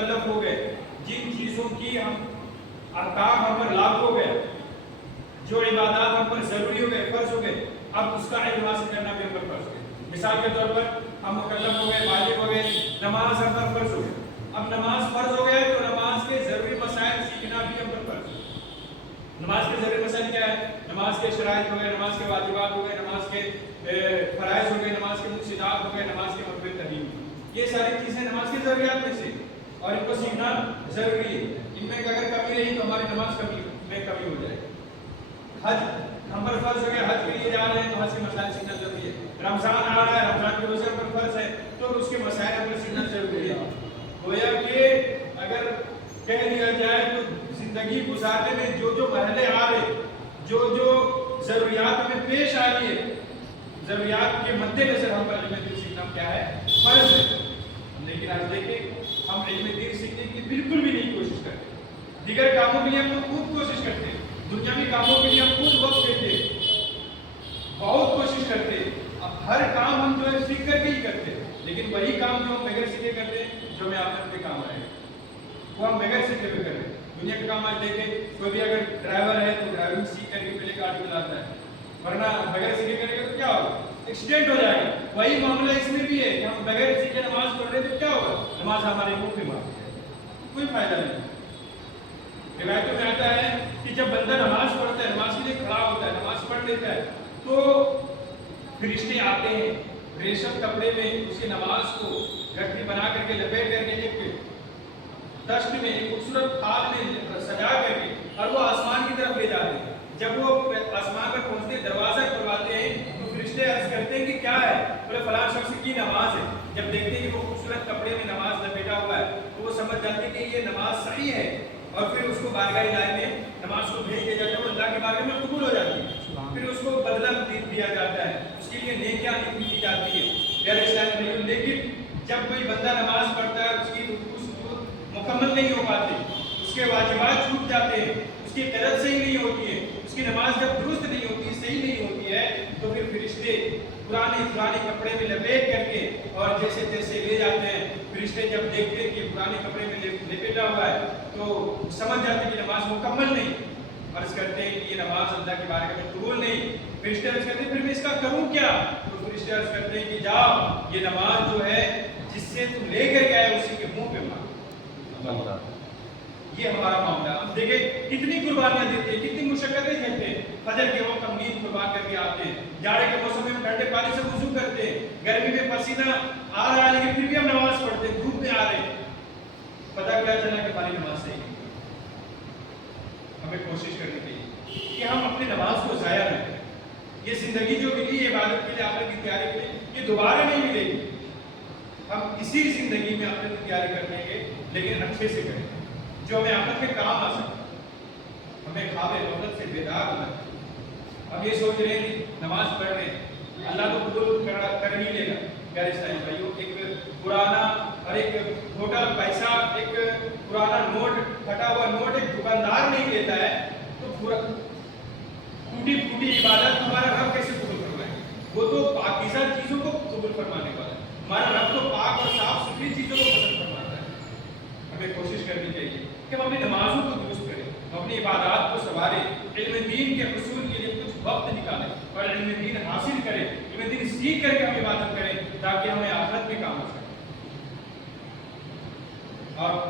مکلف ہو گئے، جن چیزوں کی ہم احکام ہم پر لاگو ہو گئے، جو عبادات ہم پر ضروری ہو گئے، فرض ہو گئے، اب اس کا علم حاصل کرنا بھی ہم پر فرض ہو گیا۔ مثال کے طور پر ہم مکلف ہو گئے، بالغ ہو گئے، نماز ہم پر فرض ہو گئی۔ اب نماز فرض ہو گئے تو نماز کے ضروری مسائل سیکھنا بھی ہم پر فرض ہو گیا۔ نماز کے ضروری مسائل کیا ہے؟ نماز کے شرائط ہو گئے، نماز کے واجبات ہو گئے، نماز کے فرائض ہو گئے، نماز کے مفسدات ہو گئے، نماز کے مقبول ترمیم، یہ ساری چیزیں نماز کی ضروریات میں سے، اور ان کو سیکھنا ضروری ہے۔ ان میں اگر کمی رہی تو ہماری نماز میں کمی ہو جائے گی۔ حج ہم پر فرض ہو گیا، حج کے لیے جا رہے ہیں تو حج کے مسائل سیکھنا ضروری ہے۔ رمضان آ رہا ہے، رمضان کے روزے پر فرض ہے تو اس کے مسائل ہم پر سیکھنا ضروری ہے۔ گویا کہ اگر کہہ دیا جائے تو زندگی گزارنے میں جو جو مرحلے آ رہے، جو جو ضروریات ہمیں پیش آ رہی ہے، ضروریات کے مد نظر ہم پر علم دین سیکھنا کیا ہے؟ فرض ہے۔ لیکن آج دیکھیں ہم علم دین سیکھنے کی بالکل بھی نہیں کوشش کرتے، دیگر کاموں کے لیے ہم خوب کوشش کرتے ہیں، دنیاوی کاموں کے لیے ہم خود وقت دیتے ہیں، بہت کوشش کرتے ہیں، اب ہر کام ہم جو ہے سیکھ کر کے ہی کرتے ہیں، لیکن وہی کام جو ہم بغیر سیکھے کرتے ہیں جو ہمیں آخرت میں کام آئے گا، وہ ہم بغیر سیکھے ہوئے کرتے ہیں۔ دنیا کے کام آج دیکھیں، کوئی بھی اگر ڈرائیور ہے تو ڈرائیونگ سیکھ کر کے پہلے گاڑی چلاتا ہے، ورنہ بغیر سیکھے کرے گا تو کیا ہوگا؟ ایکسیڈنٹ ہو جائے گا۔ وہی معاملہ اس میں بھی ہے کہ ہم بغیر سیکھے نماز پڑھ رہے ہیں تو کیا ہوگا؟ نماز ہمارے منہ پہ مار جائے گا، کوئی فائدہ نہیں۔ روایتوں میں آتا ہے کہ جب بندہ نماز پڑھتا ہے، نماز کے لیے کھڑا ہوتا ہے، نماز پڑھ لیتا ہے تو فرشتے آتے ہیں ریشم کپڑے میں اس کی نماز کو گٹھی بنا کر کے لپیٹ کر کے ایک دشت میں ایک خوبصورت تھال میں سجا کر کے اور وہ آسمان کی طرف لے جاتے ہیں۔ جب وہ آسمان پر پہنچتے دروازہ کھلواتے ہیں تو فرشتے عرض کرتے ہیں کہ کیا ہے؟ بولے فلاں شخص کی نماز ہے۔ جب دیکھتے ہیں کہ وہ خوبصورت کپڑے میں نماز لپیٹا ہوا ہے تو وہ سمجھ جاتے ہیں کہ یہ نماز صحیح ہے، اور پھر اس کو بارگاہ الہی میں نماز کو بھیج دیا جاتا ہے، وہ اللہ کے بارگاہ میں قبول ہو جاتی ہے۔ پھر اس کو بدلہ دیا جاتا ہے، اس کے لیے نیکیاں لکھی دی جاتی ہے۔ پیارے اسلام بھائیو، لیکن جب کوئی بندہ نماز پڑھتا ہے، اس کی رکوع سجود مکمل نہیں ہو پاتے، اس کے واجبات چھوٹ جاتے ہیں، اس کی قرت صحیح نہیں ہوتی ہے، اس کی نماز جب درست نہیں ہوتی، صحیح نہیں ہوتی ہے، تو پھر فرشتے پرانے کپڑے میں لپیٹ کر کے اور جیسے تیسے لے جاتے ہیں۔ فرشتے جب دیکھتے ہیں کہ پرانے کپڑے میں لپیٹا ہوا ہے تو سمجھ جاتے ہیں کہ نماز مکمل نہیں، عرض کرتے ہیں کہ یہ نماز اللہ کے بارگاہ میں قبول نہیں۔ فرشتے عرض کرتے ہیں پھر میں اس کا کروں کیا؟ تو فرشتے عرض کرتے ہیں کہ جاؤ، یہ نماز جو ہے جس سے تم لے کر گئے اسی کے منہ پہ مار۔ یہ ہمارا معاملہ۔ ہم دیکھیں کتنی قربانیاں دیتے ہیں، کتنی مشقتیں جھیلتے ہیں۔ فجر کے وقت ہم نیند قربان کر کے آتے ہیں، جاڑے کے موسم میں ہم ٹھنڈے پانی سے وضو کرتے ہیں، گرمی میں پسینہ آ رہا ہے لیکن پھر بھی ہم نماز پڑھتے ہیں، دھوپ میں آ رہے ہیں، پتہ کیا چلا کہ ہماری نماز صحیح نہیں۔ ہمیں کوشش کرنی چاہیے کہ ہم اپنی نماز کو ضائع نہ کریں۔ یہ زندگی جو ملی ہے عبادت کے لیے، آخرت کی تیاری کے لیے، یہ دوبارہ نہیں ملے گی۔ ہم اسی زندگی میں آخرت کی تیاری کر لیں گے، لیکن اچھے سے کریں جو ہمیں آخرت میں کام آ سکے۔ ہمیں خواب غفلت سے بیدار ہونا چاہیے۔ ہم یہ سوچ رہے ہیں کہ نماز پڑھ رہے ہیں، اللہ تو قبول کر ہی لے گا۔ پیارے اسلامی بھائیو، ایک پرانا اور ایک چھوٹا پیسہ، ایک پرانا نوٹ، پھٹا ہوا نوٹ ایک دکاندار نہیں دیتا ہے تو پورا ٹوٹی پھوٹی عبادت ہمارا رب کیسے قبول کروائے؟ وہ تو پاکیزہ چیزوں کو قبول فرمانے والا ہے۔ ہمارا رب تو پاک اور صاف ستھری چیزوں کو پسند فرماتا ہے۔ ہمیں کوشش کرنی چاہیے کہ ہم اپنی نمازوں کو درست کریں، ہم اپنی عبادات کو سنواریں، علم دین کے حصول کے لیے کچھ وقت نکالیں اور علم دین حاصل کریں، علم دین سیکھ کر کے ہم عبادت کریں تاکہ ہمیں آخرت میں کام آ سکے۔ اور